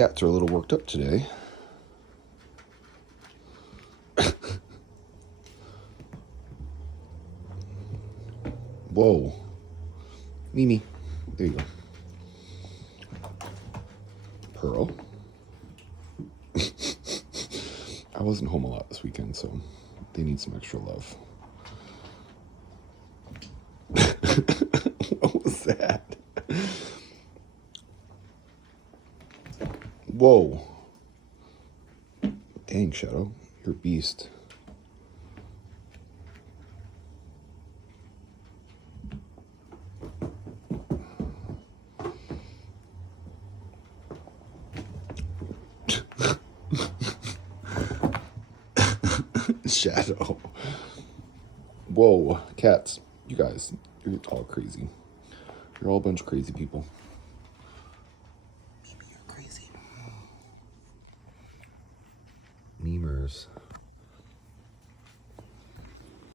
cats are a little worked up today. Whoa. Mimi. There you go. Pearl. I wasn't home a lot this weekend, so they need some extra love. What was that? Whoa. Dang, Shadow. You're a beast. Shadow. Whoa, cats. You guys, you're all crazy. You're all a bunch of crazy people. Maybe you're crazy. Memers.